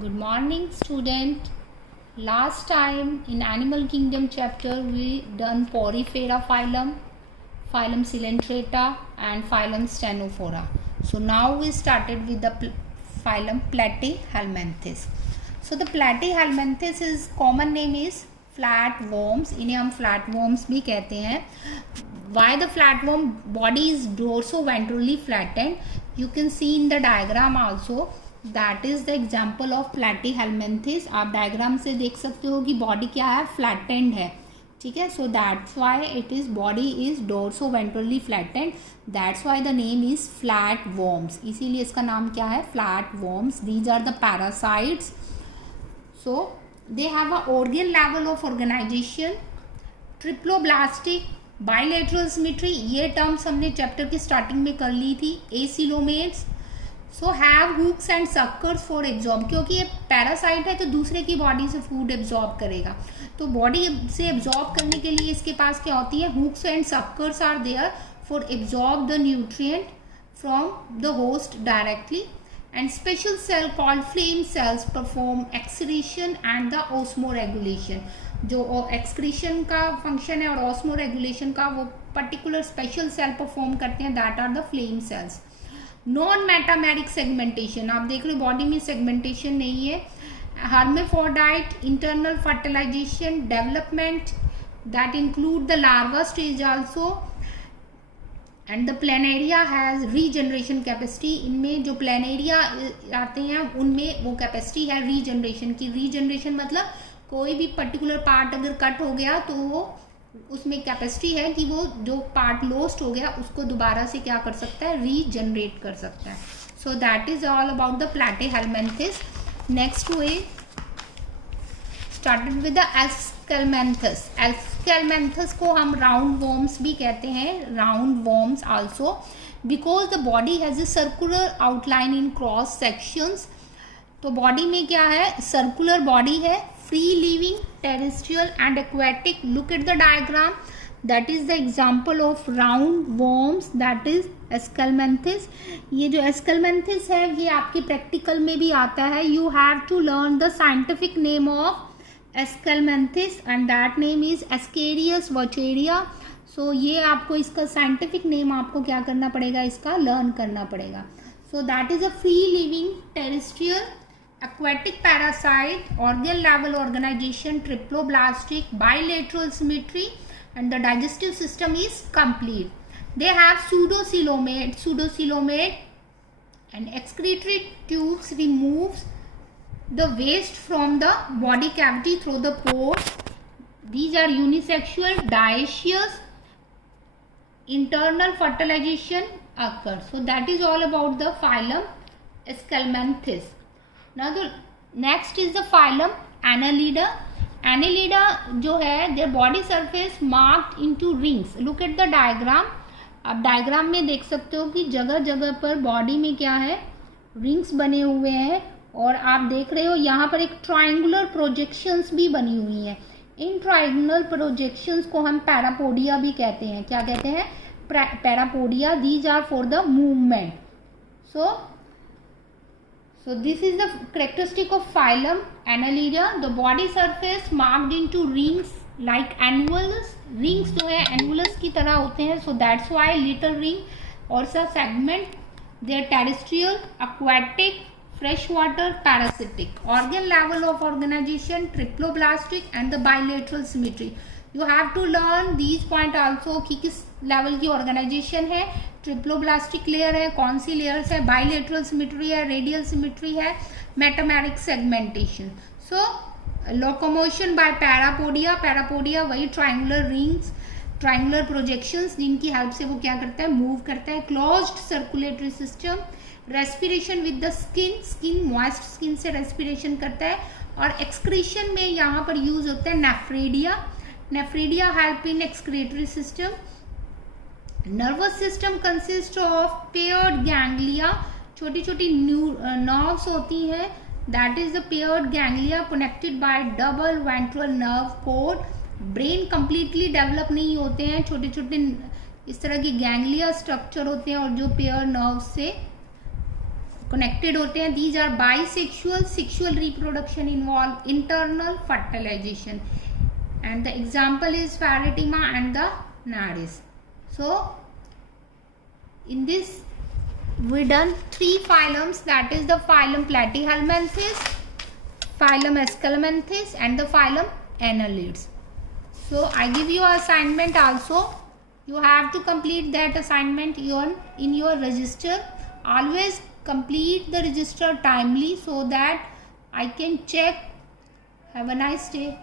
Good morning, student. Last time in Animal Kingdom chapter we done Porifera phylum, phylum Coelenterata and phylum Stenophora. So now we started with the phylum Platyhelminthes. So the Platyhelminthes is common name is flatworms. इन्हें हम flatworms भी कहते हैं. Why the flatworm body is dorso-ventrally flattened? You can see in the diagram also. That is the example of platyhelminthes. आप diagram से देख सकते हो कि बॉडी क्या है, फ्लैटेंड है. ठीक है, so that's why it is body is dorsoventrally flattened. That's why the name is flatworms. इसीलिए इसका नाम क्या है, flatworms. These are the parasites. So they have a organ level of organisation. Triploblastic, bilateral symmetry, ये terms हमने chapter की starting में कर ली थी. Acoelomates. So have hooks and suckers for absorb. क्योंकि ये पैरासाइट है तो दूसरे की बॉडी से फूड एब्जॉर्ब करेगा. तो बॉडी से एब्जॉर्ब करने के लिए इसके पास क्या होती है, hooks and suckers are there for absorb the nutrient from the host directly. And special cell called flame cells perform excretion and the osmoregulation. जो एक्सक्रीशन का फंक्शन है और ऑस्मो रेगुलेशन का वो पर्टिकुलर स्पेशल सेल परफॉर्म करते हैं, that are the flame cells. Non metameric segmentation. आप देख रहे हो बॉडी में सेगमेंटेशन नहीं है. hermaphrodite, internal fertilization, development that include the larva stage also, and the planaria has regeneration capacity. इनमें जो planaria आते हैं उनमें वो कैपेसिटी है रीजनरेशन की. रीजनरेशन मतलब कोई भी पर्टिकुलर पार्ट अगर कट हो गया तो वो उसमें कैपेसिटी है कि वो जो पार्ट लॉस्ट हो गया उसको दोबारा से क्या कर सकता है, रीजनरेट कर सकता है. So that is all about the platyhelminthes. Next we started with the aschelminthes. Aschelminthes को हम राउंड वॉर्म्स भी कहते हैं, round worms also, because the body has a circular outline in cross sections. तो बॉडी में क्या है, सर्कुलर बॉडी है, free living, terrestrial and aquatic. Look at the diagram. That is the example of round worms, that is Escalmenthes. ये जो Escalmenthes है ये आपके प्रैक्टिकल में भी आता है. You have to learn the scientific name of Escalmenthes and that name is Ascarius vacheria. So ये आपको इसका साइंटिफिक नेम आपको क्या करना पड़ेगा, इसका लर्न करना पड़ेगा. So that is a free living terrestrial aquatic parasite, organ level organization, triploblastic, bilateral symmetry, and the digestive system is complete. They have pseudocoelomate and excretory tubes removes the waste from the body cavity through the pores. These are unisexual, dioecious. Internal fertilization occurs. So that is all about the phylum Escalmenthes. Now the next is the phylum Annelida. Annelida जो है their body surface marked into rings. Look at the diagram. आप diagram में देख सकते हो कि जगह जगह पर बॉडी में क्या है, रिंग्स बने हुए हैं. और आप देख रहे हो यहाँ पर एक ट्राइंगुलर प्रोजेक्शंस भी बनी हुई हैं. इन ट्राइंगुलर प्रोजेक्शंस को हम पैरापोडिया भी कहते हैं. क्या कहते हैं, parapodia. These are for the movement. So this is the characteristic of phylum Annelida. The body surface marked into rings like annuals. Rings जो है annuals की तरह होते हैं. So that's why little ring or segment. They are terrestrial, aquatic, freshwater, parasitic. Organ level of organization, triploblastic and the bilateral symmetry. You have to learn these point also कि किस level की organisation है, triploblastic layer है, कौन सी layers है, bilateral symmetry है, radial symmetry है, metameric segmentation. सो locomotion bye parapodia. Parapodia वही ट्राइंगुलर रिंग्स, ट्राइंगुलर प्रोजेक्शंस जिनकी हेल्प से वो क्या करता है, मूव करता है. Closed circulatory system. Respiration with the skin. Skin moist skin से रेस्पिरेशन करता है. और एक्सक्रीशन में यहाँ पर यूज होता है nephridia. Nephridia help in excretory system. Nervous system consist of paired ganglia. छोटी छोटी नर्व्स होती हैं. That is the paired ganglia connected by double ventral nerve code. Brain completely develop नहीं होते हैं, छोटे छोटे इस तरह की गैंग्लिया स्ट्रक्चर होते हैं और जो पेयर नर्व से कनेक्टेड होते हैं. These are bisexual, sexual reproduction involve internal fertilization, and the example is Pharetima and the Nares. So in this we done 3 phylums, that is the phylum Platyhelminthes, phylum Esculenthes and the phylum Annelids. So I give you assignment also. You have to complete that assignment in your register. Always complete the register timely so that I can check. Have a nice day.